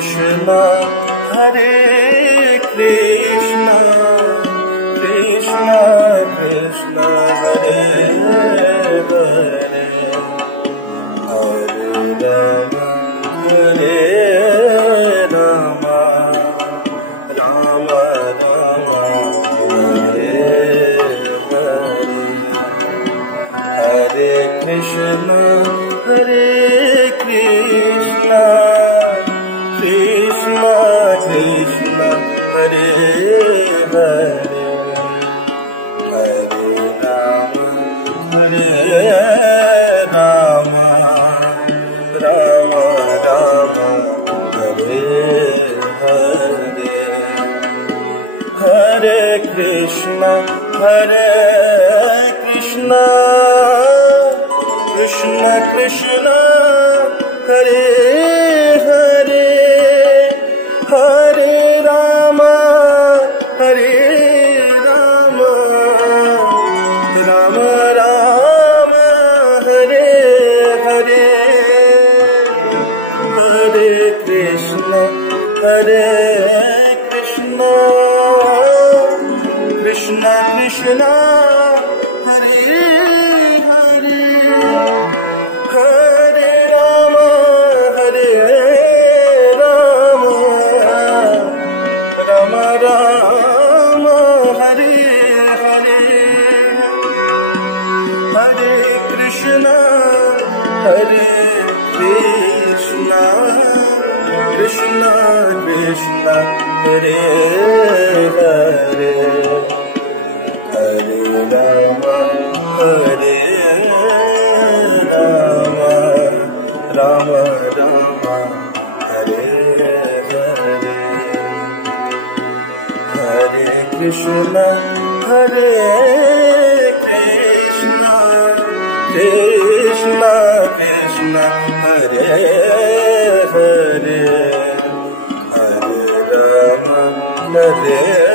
Krishna, Hare Krishna, Krishna Krishna, Hare Hare, Hare Rama, Hare Rama, Rama Rama, Hare Hare, Hare Krishna, Hare Krishna, Krishna Krishna, Hare Hare, Hare Rama, Hare Rama, Rama Rama, Hare Hare, Hare Krishna, Hare Krishna, Krishna Krishna, Hare Hare, Hare Rama, Hare Rama, Rama Rama, Hare Hare, Hare Krishna, Hare Krishna, Krishna Krishna, Hare Hare, Hare Rama, Hare Rama, Rama Rama, Hare Hare, Hare Krishna, Hare Krishna, Krishna Krishna, Hare Hare, Hare Rama, Hare Rama, Rama Rama, Hare Hare, Hare Krishna, Hare Krishna, Krishna Krishna, Hare Hare, Hare Rama, Hare